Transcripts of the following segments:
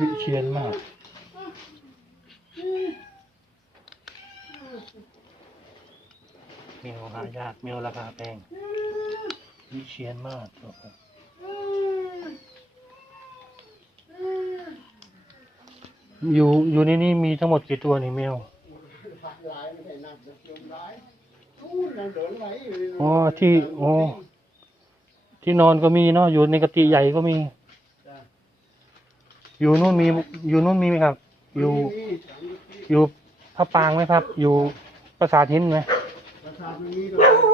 วิเชียนมากเมลหายากเมลราคาแพงวิเชียนมากโอ้โหอยู่อยู่ในนี้มีทั้งหมดกี่ตัวนี่เมลผักหลายไม่ใช่นักจะเกี่ยวหลายนู่นยังเดินไหวอยู่เลยอ๋อที่อ๋อที่นอนก็มีเนาะอยู่ในกติใหญ่ก็มีจ้ะ อยู่นู่นมีอยู่นู่นมีไหมครับ อยู่อยู่พระปางไหมครับ อยู่ปราสาทหินไหม ประชาชนนี้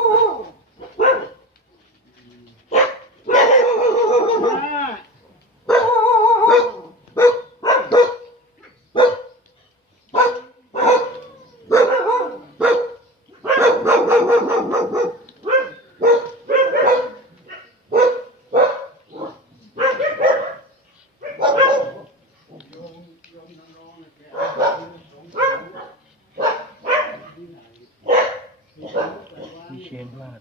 วิเชียนราช